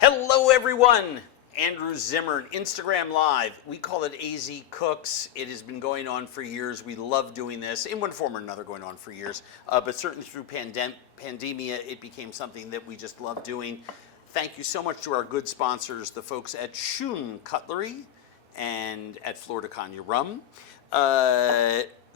Hello everyone, Andrew Zimmern, Instagram Live. We call it AZ Cooks. It has been going on for years. We love doing this, in one form or another going on for years, but certainly through pandemia, it became something that we just love doing. Thank you so much to our good sponsors, the folks at Shun Cutlery and at Florida Cognac Rum.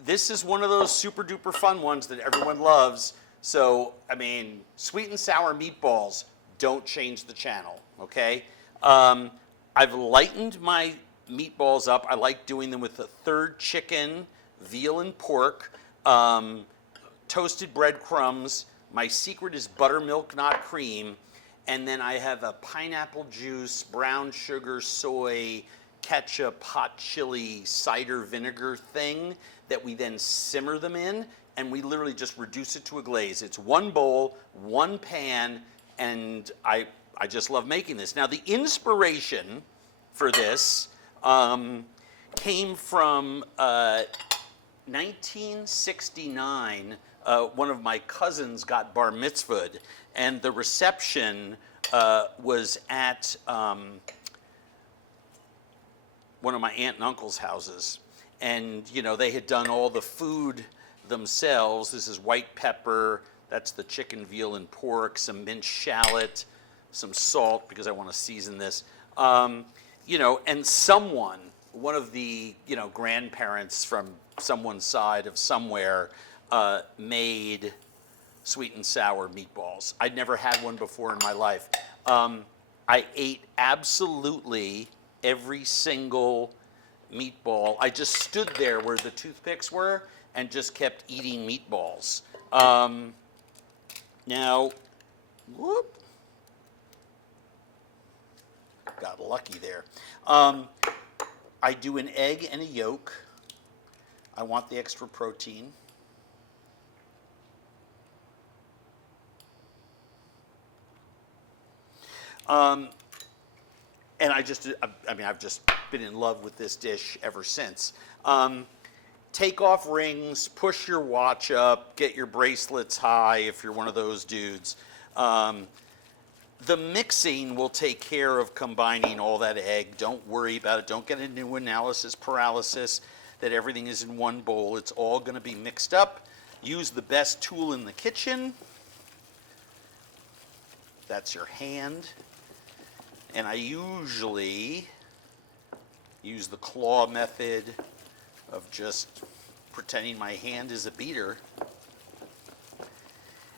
This is one of those super duper fun ones that everyone loves. So, I mean, sweet and sour meatballs. Don't change the channel, okay? I've lightened my meatballs up. I like doing them with a third chicken, veal and pork, toasted breadcrumbs. My secret is buttermilk, not cream. And then I have a pineapple juice, brown sugar, soy, ketchup, hot chili, cider vinegar thing that we then simmer them in, and we literally just reduce it to a glaze. It's one bowl, one pan, and I just love making this. Now, the inspiration for this came from 1969. One of my cousins got bar mitzvahed, and the reception was at one of my aunt and uncle's houses. And, you know, they had done all the food themselves. This is white pepper. That's the chicken, veal, and pork, some minced shallot, some salt, because I want to season this. You know, and someone, one of the, you know, grandparents from someone's side of somewhere made sweet and sour meatballs. I'd never had one before in my life. I ate absolutely every single meatball. I just stood there where the toothpicks were and just kept eating meatballs. Now, whoop, got lucky there. I do an egg and a yolk. I want the extra protein. And I've just been in love with this dish ever since. Take off rings, push your watch up, get your bracelets high if you're one of those dudes. The mixing will take care of combining all that egg. Don't worry about it. Don't get into analysis paralysis that everything is in one bowl. It's all going to be mixed up. Use the best tool in the kitchen. That's your hand. And I usually use the claw method of just pretending my hand is a beater.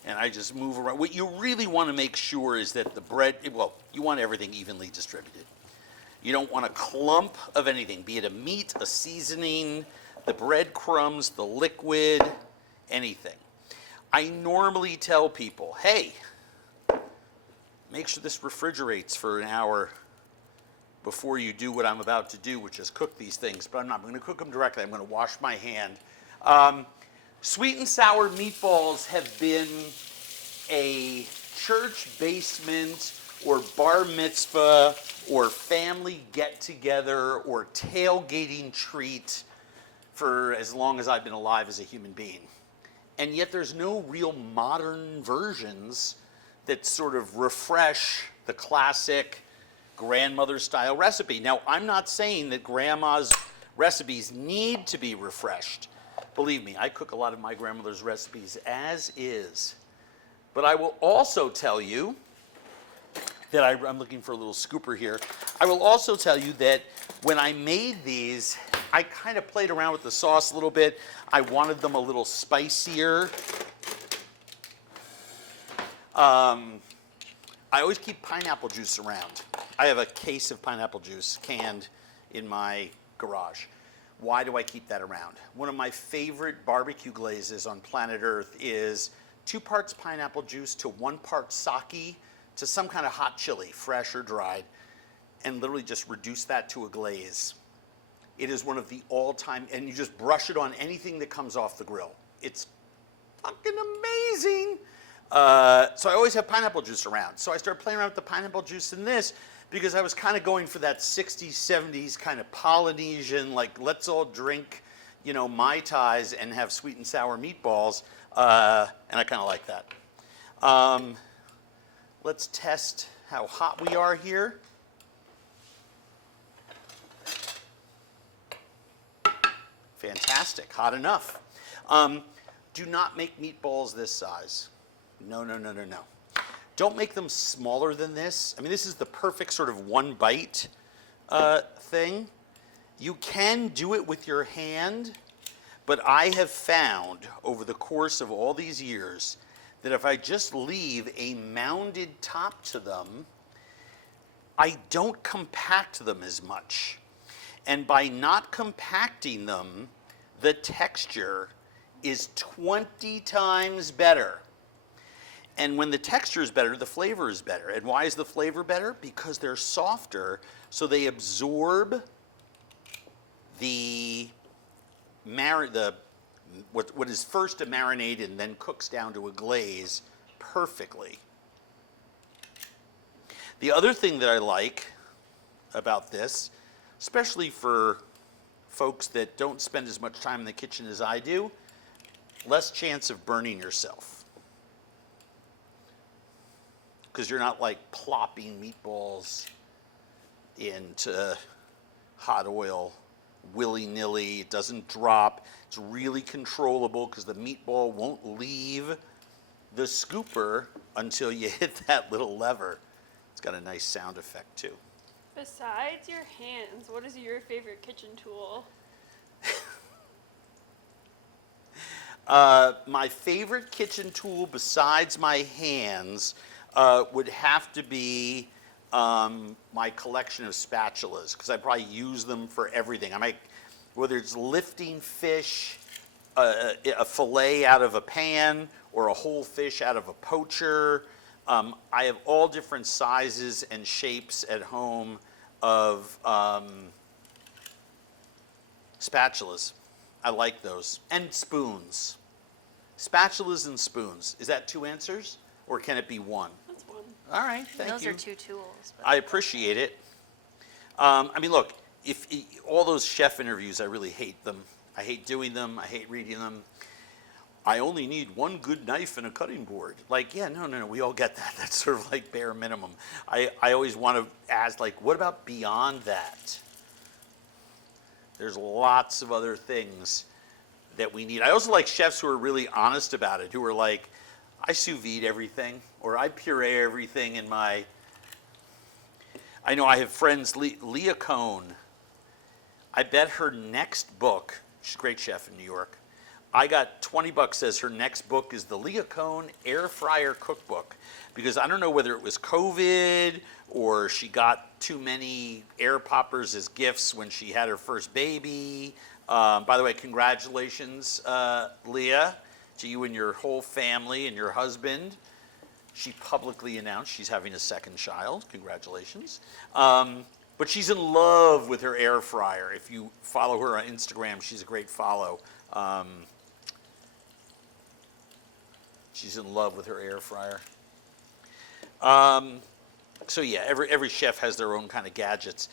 And I just move around. What you really want to make sure is that the bread, well, you want everything evenly distributed. You don't want a clump of anything, be it a meat, a seasoning, the breadcrumbs, the liquid, anything. I normally tell people, hey, make sure this refrigerates for an hour before you do what I'm about to do, which is cook these things. But I'm not. I'm going to cook them directly. I'm going to wash my hand. Sweet and sour meatballs have been a church basement or bar mitzvah or family get-together or tailgating treat for as long as I've been alive as a human being. And yet there's no real modern versions that sort of refresh the classic grandmother-style recipe. Now, I'm not saying that grandma's recipes need to be refreshed. Believe me, I cook a lot of my grandmother's recipes as is. But I will also tell you that I'm looking for a little scooper here. I will also tell you that when I made these, I kind of played around with the sauce a little bit. I wanted them a little spicier. I always keep pineapple juice around. I have a case of pineapple juice canned in my garage. Why do I keep that around? One of my favorite barbecue glazes on planet Earth is 2 parts pineapple juice to 1 part sake to some kind of hot chili, fresh or dried, and literally just reduce that to a glaze. It is one of the all-time, and you just brush it on anything that comes off the grill. It's fucking amazing. So I always have pineapple juice around. So I started playing around with the pineapple juice in this because I was kind of going for that 60s, 70s kind of Polynesian, like let's all drink, you know, Mai Tais and have sweet and sour meatballs. And I kind of like that. Let's test how hot we are here. Fantastic, hot enough. Do not make meatballs this size. No, no, no, no, no. Don't make them smaller than this. I mean, this is the perfect sort of one bite thing. You can do it with your hand, but I have found over the course of all these years that if I just leave a mounded top to them, I don't compact them as much. And by not compacting them, the texture is 20 times better. And when the texture is better, the flavor is better. And why is the flavor better? Because they're softer, so they absorb what is first a marinade and then cooks down to a glaze perfectly. The other thing that I like about this, especially for folks that don't spend as much time in the kitchen as I do, less chance of burning yourself. Because you're not like plopping meatballs into hot oil willy-nilly. It doesn't drop. It's really controllable because the meatball won't leave the scooper until you hit that little lever. It's got a nice sound effect too. Besides your hands, what is your favorite kitchen tool? My favorite kitchen tool besides my hands would have to be my collection of spatulas, because I probably use them for everything. Whether it's lifting fish, a fillet out of a pan, or a whole fish out of a poacher. I have all different sizes and shapes at home of spatulas. I like those. And spoons. Spatulas and spoons. Is that two answers? Or can it be one? That's one. All right, thank you. Those are two tools. I appreciate it. I mean, look, all those chef interviews, I really hate them. I hate doing them. I hate reading them. I only need one good knife and a cutting board. Like, yeah, no, we all get that. That's sort of like bare minimum. I always want to ask, like, what about beyond that? There's lots of other things that we need. I also like chefs who are really honest about it, who are like, I sous vide everything, or I puree everything in my... I know I have friends, Leah Cohn. I bet her next book, she's a great chef in New York, I got $20 says her next book is the Leah Cohn Air Fryer Cookbook, because I don't know whether it was COVID or she got too many air poppers as gifts when she had her first baby. By the way, congratulations, Leah, to you and your whole family and your husband. She publicly announced she's having a second child. Congratulations. But she's in love with her air fryer. If you follow her on Instagram, she's a great follow. She's in love with her air fryer. So yeah, every chef has their own kind of gadgets.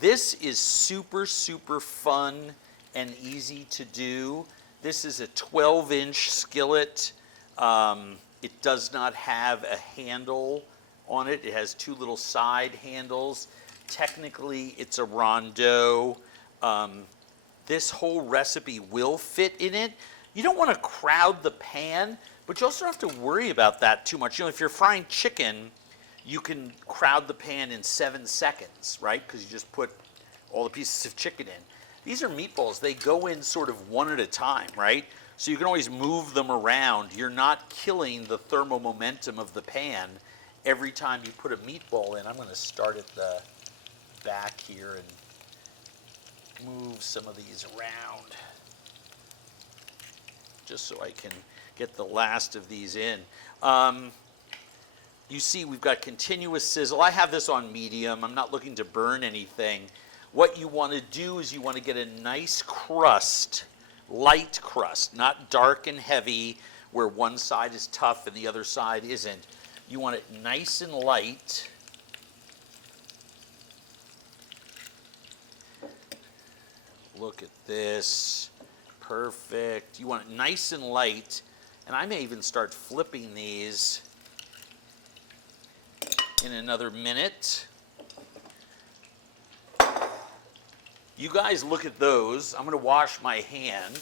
This is super, super fun and easy to do. This is a 12-inch skillet. It does not have a handle on it. It has two little side handles. Technically, it's a rondeau. This whole recipe will fit in it. You don't want to crowd the pan, but you also don't have to worry about that too much. You know, if you're frying chicken, you can crowd the pan in 7 seconds, right? Because you just put all the pieces of chicken in. These are meatballs. They go in sort of one at a time, right? So you can always move them around. You're not killing the thermal momentum of the pan every time you put a meatball in. I'm going to start at the back here and move some of these around just so I can get the last of these in. You see we've got continuous sizzle. I have this on medium. I'm not looking to burn anything. What you want to do is you want to get a nice crust, light crust, not dark and heavy where one side is tough and the other side isn't. You want it nice and light. Look at this. Perfect. You want it nice and light. And I may even start flipping these in another minute. You guys look at those. I'm going to wash my hand.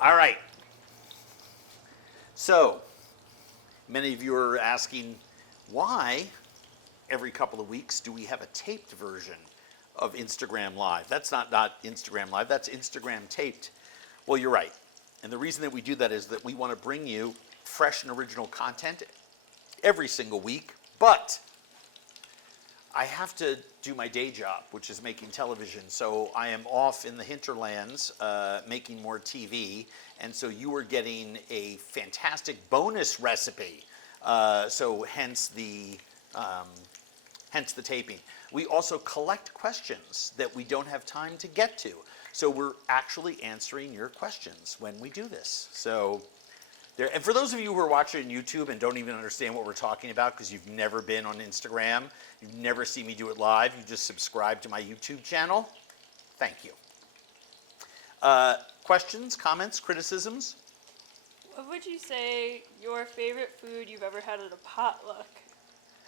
All right. So, many of you are asking, why every couple of weeks do we have a taped version of Instagram Live? That's not Instagram Live, that's Instagram taped. Well, you're right. And the reason that we do that is that we want to bring you fresh and original content every single week. But I have to do my day job, which is making television. So I am off in the hinterlands making more TV. And so you are getting a fantastic bonus recipe. So hence the taping. We also collect questions that we don't have time to get to. So we're actually answering your questions when we do this. So there, and for those of you who are watching on YouTube and don't even understand what we're talking about because you've never been on Instagram, you've never seen me do it live, you just subscribe to my YouTube channel, thank you. Questions, comments, criticisms? What would you say your favorite food you've ever had at a potluck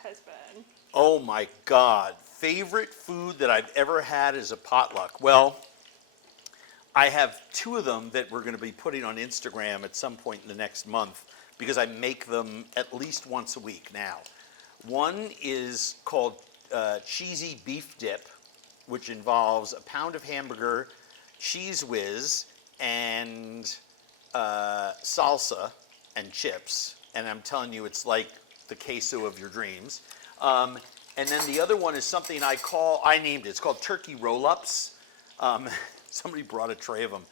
has been? Oh my God, favorite food that I've ever had as a potluck? Well, I have two of them that we're going to be putting on Instagram at some point in the next month because I make them at least once a week now. One is called cheesy beef dip, which involves a pound of hamburger, cheese whiz, and salsa and chips. And I'm telling you, it's like the queso of your dreams. And then the other one is something I named it. It's called turkey roll-ups. Somebody brought a tray of them.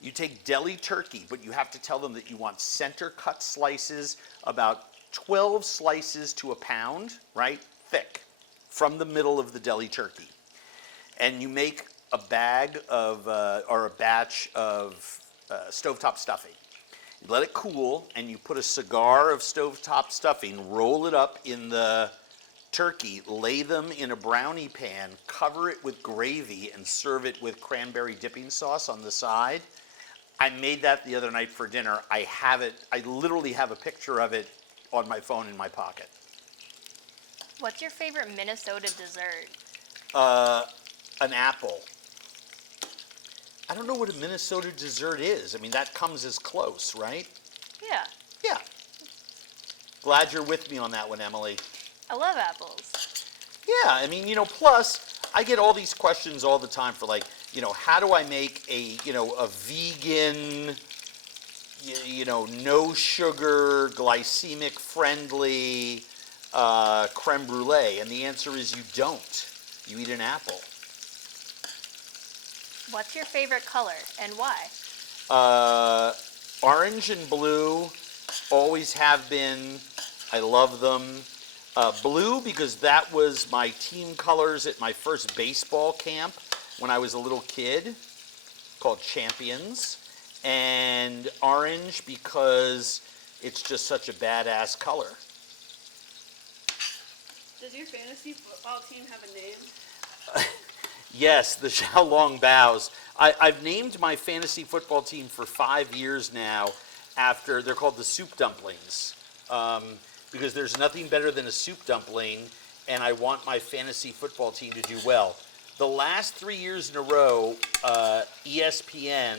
You take deli turkey, but you have to tell them that you want center cut slices, about 12 slices to a pound, right? Thick, from the middle of the deli turkey. And you make a bag of, or a batch of stovetop stuffing. You let it cool, and you put a cigar of stovetop stuffing, roll it up in the turkey, lay them in a brownie pan, cover it with gravy, and serve it with cranberry dipping sauce on the side. I made that the other night for dinner. I have it, I literally have a picture of it on my phone in my pocket. What's your favorite Minnesota dessert? An apple. I don't know what a Minnesota dessert is. I mean, that comes as close, right? Yeah, Yeah. Glad you're with me on that one, Emily. I love apples. Yeah, I mean, plus I get all these questions all the time for like, how do I make a vegan, no sugar, glycemic friendly creme brulee? And the answer is you don't. You eat an apple. What's your favorite color and why? Orange and blue always have been. I love them. Blue because that was my team colors at my first baseball camp when I was a little kid, called Champions. And orange because it's just such a badass color. Does your fantasy football team have a name? Yes, the Xiaolong Baos. I've named my fantasy football team for 5 years now after, they're called the Soup Dumplings. Because there's nothing better than a soup dumpling, and I want my fantasy football team to do well. The last 3 years in a row, ESPN,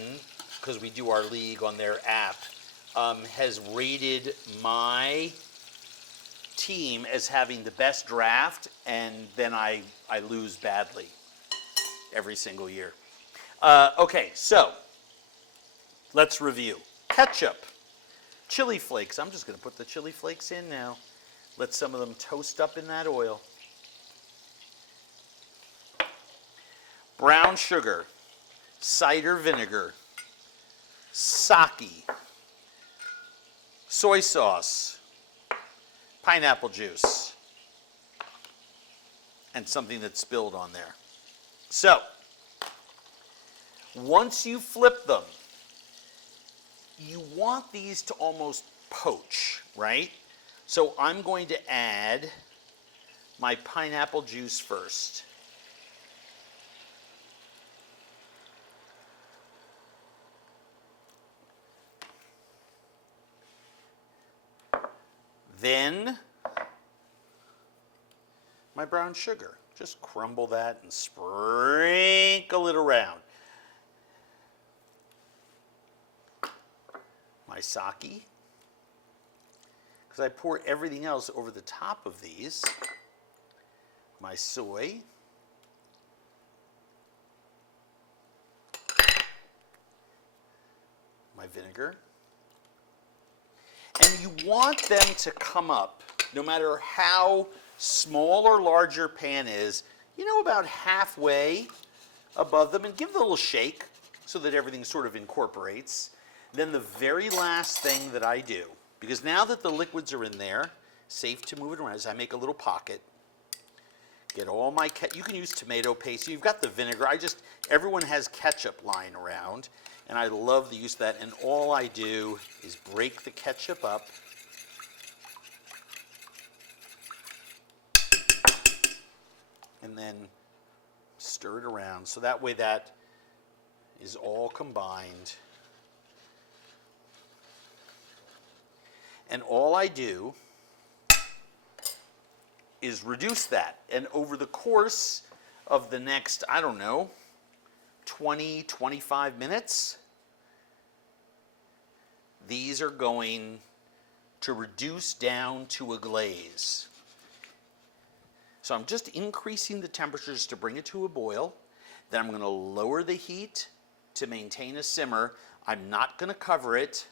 because we do our league on their app, has rated my team as having the best draft, and then I lose badly every single year. Okay, so let's review. Ketchup. Chili flakes. I'm just going to put the chili flakes in now. Let some of them toast up in that oil. Brown sugar, cider vinegar, sake, soy sauce, pineapple juice, and something that's spilled on there. So, once you flip them, you want these to almost poach, right? So I'm going to add my pineapple juice first. Then my brown sugar. Just crumble that and sprinkle it around. My sake, because I pour everything else over the top of these. My soy. My vinegar. And you want them to come up, no matter how small or large your pan is, about halfway above them, and give it a little shake so that everything sort of incorporates. Then the very last thing that I do, because now that the liquids are in there, safe to move it around, is I make a little pocket. Get all my, you can use tomato paste. You've got the vinegar. Everyone has ketchup lying around, and I love the use of that. And all I do is break the ketchup up. And then stir it around. So that way that is all combined. And all I do is reduce that. And over the course of the next, 20, 25 minutes, these are going to reduce down to a glaze. So I'm just increasing the temperatures to bring it to a boil. Then I'm going to lower the heat to maintain a simmer. I'm not going to cover it.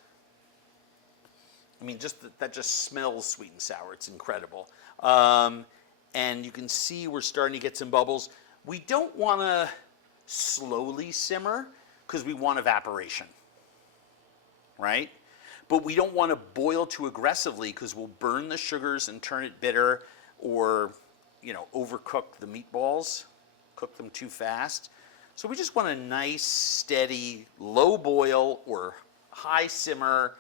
That just smells sweet and sour. It's incredible. And you can see we're starting to get some bubbles. We don't want to slowly simmer because we want evaporation, right? But we don't want to boil too aggressively because we'll burn the sugars and turn it bitter, or overcook the meatballs, cook them too fast. So we just want a nice, steady, low boil or high simmer,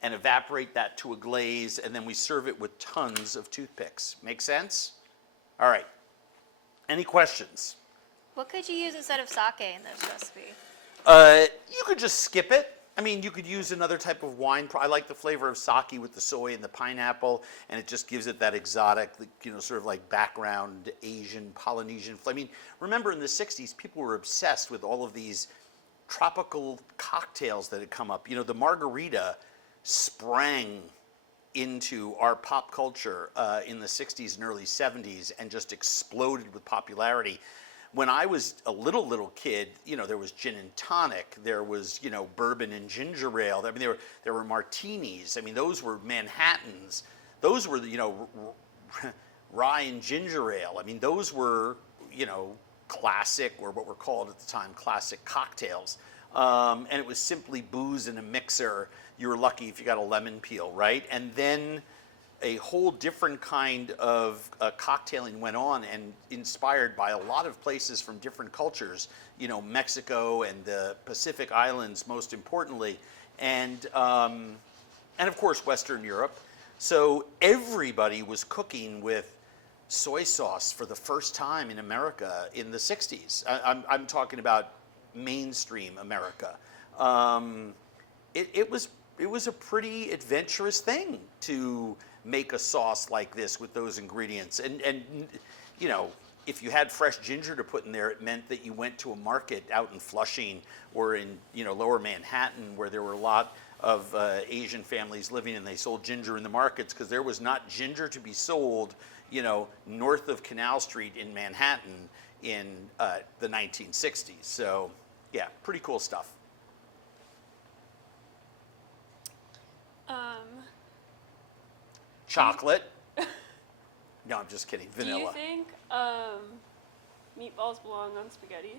and evaporate that to a glaze, and then we serve it with tons of toothpicks. Make sense? All right. Any questions? What could you use instead of sake in this recipe? You could just skip it. You could use another type of wine. I like the flavor of sake with the soy and the pineapple, and it just gives it that exotic, sort of like background Asian, Polynesian flavor. Remember in the 60s, people were obsessed with all of these tropical cocktails that had come up. The margarita sprang into our pop culture in the 60s and early 70s and just exploded with popularity. When I was a little kid, there was gin and tonic, there was, bourbon and ginger ale. There were martinis. Those were Manhattans. Those were, rye and ginger ale. Those were, classic, or what were called at the time, classic cocktails. And it was simply booze in a mixer. You were lucky if you got a lemon peel, right? And then a whole different kind of cocktailing went on, and inspired by a lot of places from different cultures, Mexico and the Pacific Islands most importantly, and of course Western Europe. So everybody was cooking with soy sauce for the first time in America in the 60s. I'm talking about mainstream America. It was a pretty adventurous thing to make a sauce like this with those ingredients. And if you had fresh ginger to put in there, it meant that you went to a market out in Flushing or in lower Manhattan, where there were a lot of Asian families living, and they sold ginger in the markets, because there was not ginger to be sold north of Canal Street in Manhattan in the 1960s. So yeah, pretty cool stuff. Chocolate. No, I'm just kidding. Vanilla. Do you think meatballs belong on spaghetti?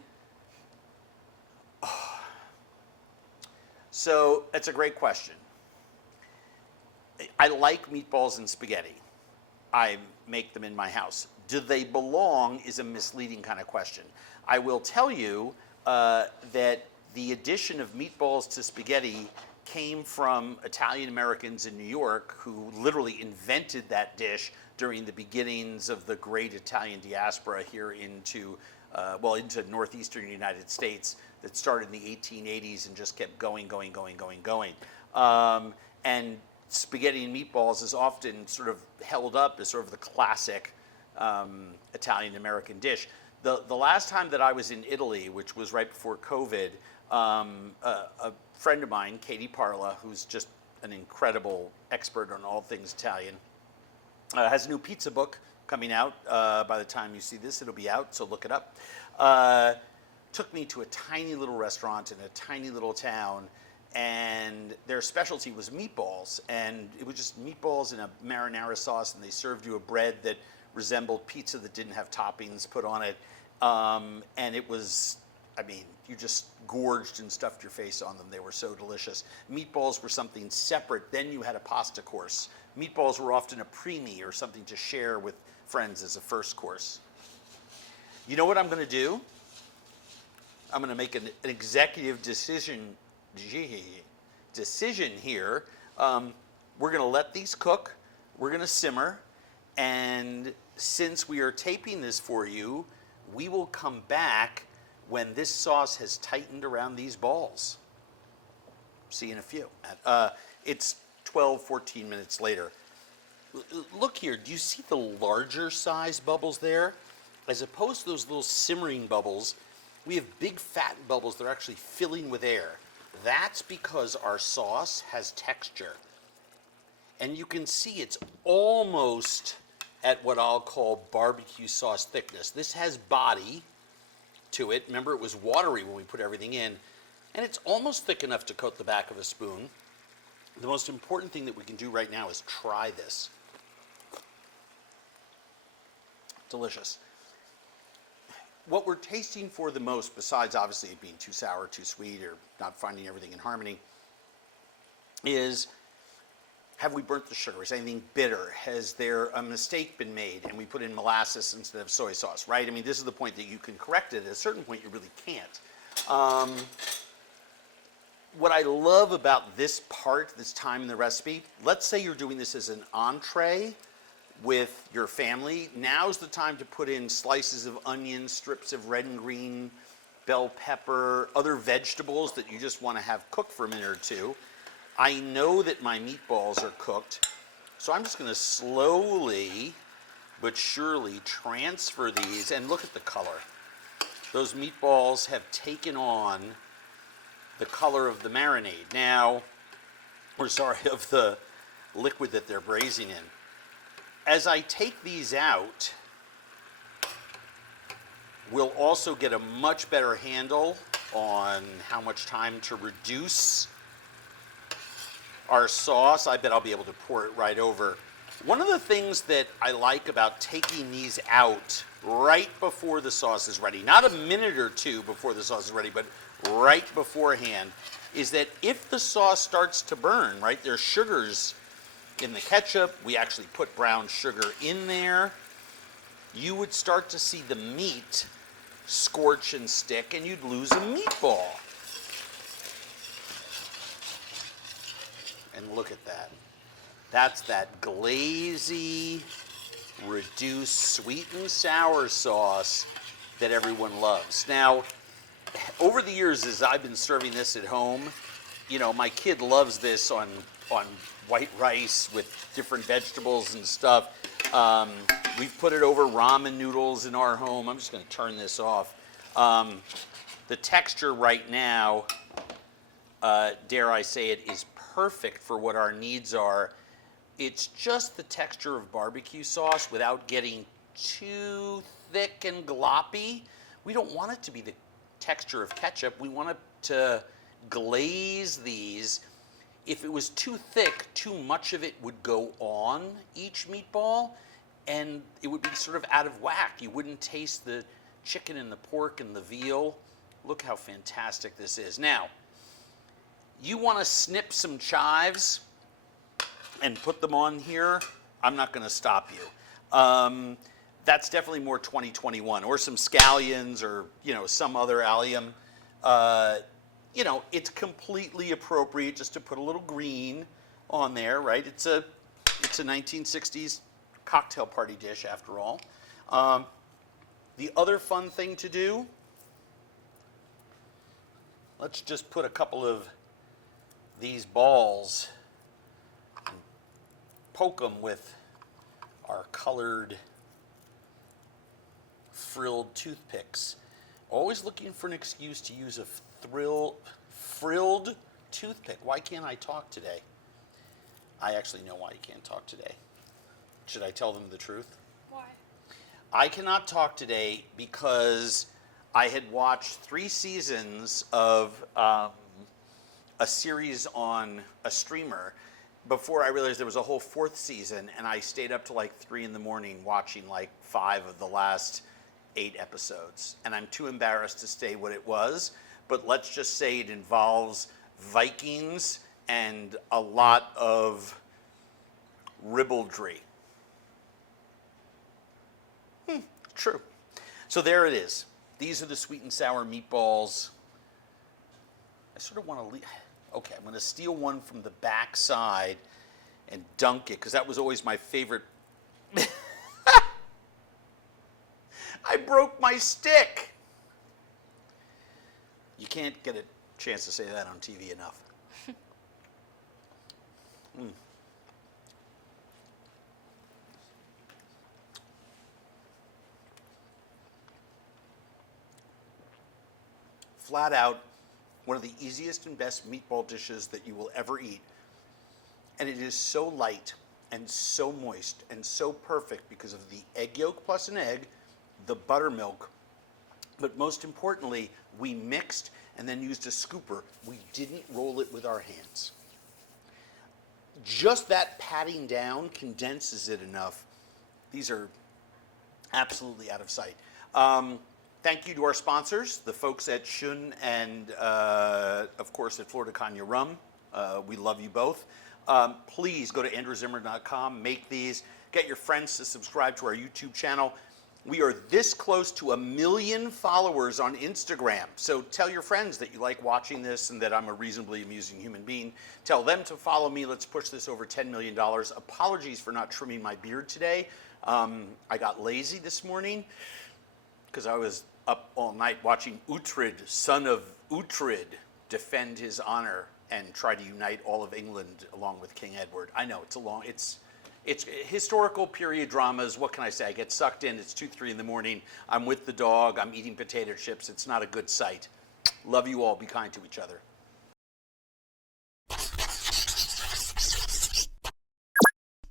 So that's a great question. I like meatballs and spaghetti. I make them in my house. Do they belong is a misleading kind of question. I will tell you that the addition of meatballs to spaghetti came from Italian Americans in New York, who literally invented that dish during the beginnings of the great Italian diaspora here into northeastern United States, that started in the 1880s and just kept going. And spaghetti and meatballs is often sort of held up as sort of the classic Italian-American dish. The last time that I was in Italy, which was right before COVID, a friend of mine, Katie Parla, who's just an incredible expert on all things Italian, has a new pizza book coming out. By the time you see this, it'll be out, so look it up. Took me to a tiny little restaurant in a tiny little town, and their specialty was meatballs. And it was just meatballs in a marinara sauce, and they served you a bread that resembled pizza that didn't have toppings put on it. And it was, I mean, you just gorged and stuffed your face on them. They were so delicious. Meatballs were something separate. Then you had a pasta course. Meatballs were often a preemie or something to share with friends as a first course. You know what I'm going to do? I'm going to make an executive decision here. We're going to let these cook. We're going to simmer. And since we are taping this for you, we will come back when this sauce has tightened around these balls. See you in a few. It's 12, 14 minutes later. Look here, do you see the larger size bubbles there? As opposed to those little simmering bubbles, we have big fat bubbles that are actually filling with air. That's because our sauce has texture. And you can see it's almost at what I'll call barbecue sauce thickness. This has body to it. Remember, it was watery when we put everything in. And it's almost thick enough to coat the back of a spoon. The most important thing that we can do right now is try this. Delicious. What we're tasting for the most, besides obviously it being too sour, too sweet, or not finding everything in harmony, is have we burnt the sugar? Is anything bitter? Has there a mistake been made and we put in molasses instead of soy sauce, right? I mean, this is the point that you can correct it. At a certain point, you really can't. What I love about this part, this time in the recipe, let's say you're doing this as an entree with your family. Now's the time to put in slices of onion, strips of red and green bell pepper, other vegetables that you just want to have cooked for a minute or two. I know that my meatballs are cooked, so I'm just going to slowly but surely transfer these, and look at the color. Those meatballs have taken on the color of the marinade. Now, of the liquid that they're braising in. As I take these out, we'll also get a much better handle on how much time to reduce our sauce. I bet I'll be able to pour it right over. One of the things that I like about taking these out right before the sauce is ready, not a minute or two before the sauce is ready, but right beforehand, is that if the sauce starts to burn, right, there's sugars in the ketchup, we actually put brown sugar in there, you would start to see the meat scorch and stick, and you'd lose a meatball. And look at that. That's that glazy, reduced sweet and sour sauce that everyone loves. Now, over the years, as I've been serving this at home, you know, my kid loves this on white rice with different vegetables and stuff. We've put it over ramen noodles in our home. I'm just going to turn this off. The texture right now, dare I say it, is perfect for what our needs are. It's just the texture of barbecue sauce without getting too thick and gloppy. We don't want it to be the texture of ketchup. We want it to glaze these. If it was too thick, too much of it would go on each meatball, and it would be sort of out of whack. You wouldn't taste the chicken and the pork and the veal. Look how fantastic this is. Now, you want to snip some chives and put them on here, I'm not going to stop you. That's definitely more 2021, or some scallions, or some other allium. It's completely appropriate just to put a little green on there, right? It's a 1960s cocktail party dish, after all. The other fun thing to do, let's just put a couple of these balls and poke them with our colored frilled toothpicks. Always looking for an excuse to use a frilled toothpick. Why can't I talk today? I actually know why you can't talk today. Should I tell them the truth? Why? I cannot talk today because I had watched 3 seasons of a series on a streamer before I realized there was a whole 4th season, and I stayed up to like 3 in the morning watching like 5 of the last 8 episodes. And I'm too embarrassed to say what it was, but let's just say it involves Vikings and a lot of ribaldry. True. So there it is. These are the sweet and sour meatballs. I sort of want to leave. Okay, I'm going to steal one from the back side and dunk it, because that was always my favorite. I broke my stick. You can't get a chance to say that on TV enough. Flat out, one of the easiest and best meatball dishes that you will ever eat. And it is so light and so moist and so perfect because of the egg yolk plus an egg, the buttermilk, but most importantly, we mixed and then used a scooper. We didn't roll it with our hands. Just that patting down condenses it enough. These are absolutely out of sight. Thank you to our sponsors, the folks at Shun and, of course, at Florida Cognac Rum. We love you both. Please go to andrewzimmern.com, make these, get your friends to subscribe to our YouTube channel. We are this close to 1 million followers on Instagram. So tell your friends that you like watching this and that I'm a reasonably amusing human being. Tell them to follow me. Let's push this over $10 million. Apologies for not trimming my beard today. I got lazy this morning because I was up all night watching Uhtred, son of Uhtred, defend his honor and try to unite all of England along with King Edward. I know, it's historical period dramas. What can I say? I get sucked in. It's 2, 3 in the morning. I'm with the dog. I'm eating potato chips. It's not a good sight. Love you all. Be kind to each other.